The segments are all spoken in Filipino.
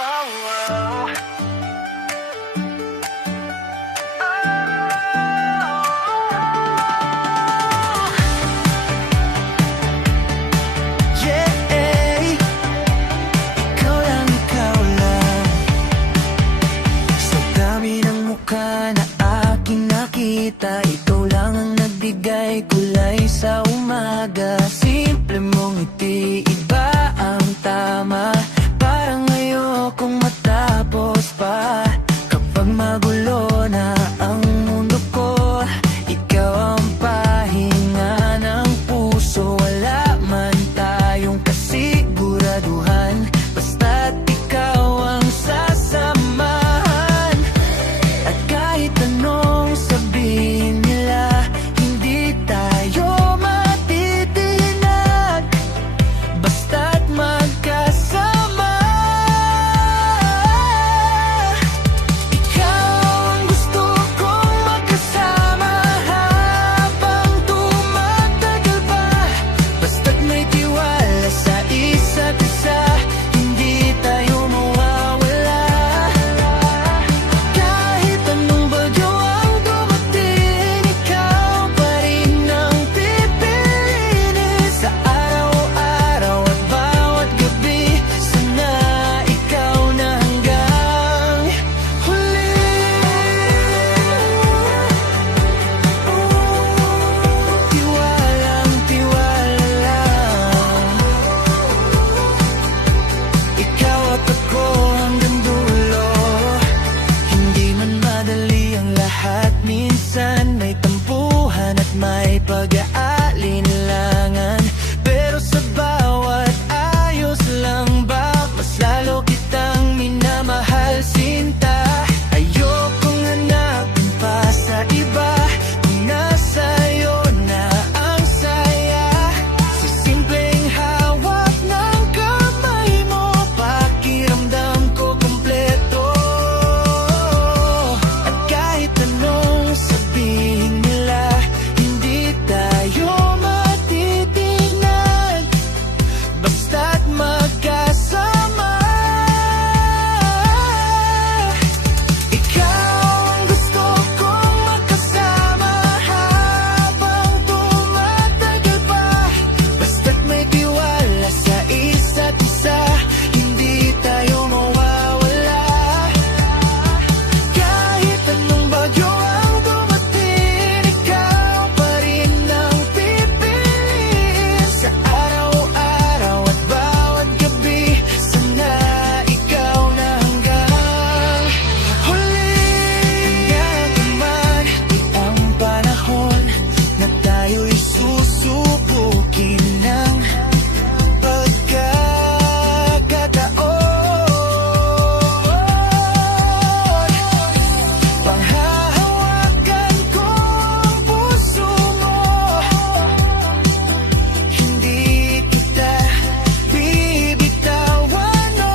Oh, yeah, ikaw lang. Sa dami ng mukha na aking nakita, ikaw lang ang nagbigay kulay sa umaga. Simple mong ngiti, iba ang tama. Parang ayokong matapos pa. Kapag magulo na ang mundo ko, ikaw ang pahinga ng puso. Wala man tayong kasiguraduhan, basta't ikaw ang sasamahan. At kahit anong sabihin nila, hindi tayo matitinag, basta't magkasama. Ikaw ang gusto kong makasama habang tumatagal pa. Basta't may tiwala sa isa't isa, hindi tayo mawawala. Kahit anong bagyo ang dumating, ikaw pa rin ang pipiliin. Sa araw-araw at bawat gabi, sana ikaw na hanggang huli. Tiwalang tiwala lang, ikaw at ako hanggang dulo. Hindi man madali ang lahat, minsan may tampuhan at may pag-aalinlangan. Pero sa bawat ayos lang ba, mas lalo kitang minamahal, sinta. Ayokong hanapin pa sa iba, kung nasa'yo na ang saya. Sa simpleng hawak ng kamay mo, pakiramdam ko kumpleto. At kahit anong sabihin nila, hindi tayo matitinag, basta't magkasama. Ikaw ang gusto kong makasama habang tumatagal pa. Basta't may tiwala sa isa't isa, hindi tayo mawawala. Kahit anong bagyo ang dumating, ikaw pa rin ang pipiliin. Sa araw-araw at bawat gabi, sana ikaw na hanggang huli. Hanggang man di ang panahon na tayo'y susubukin ng pagkakataon. Panghahawakan ko ang puso mo, hindi kita bibitawan, no.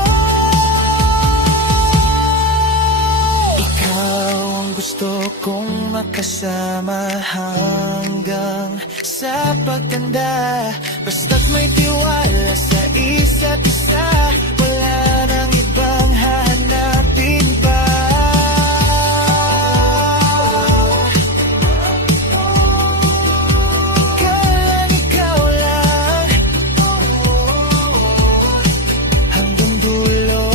Ikaw ang gusto kong makasama hanggang sa pagtanda. Basta't may tiwala sa isa't isa, wala nang ibang hahanapin pa. Ikaw lang, hanggang dulo,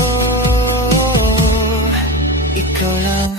ikaw lang.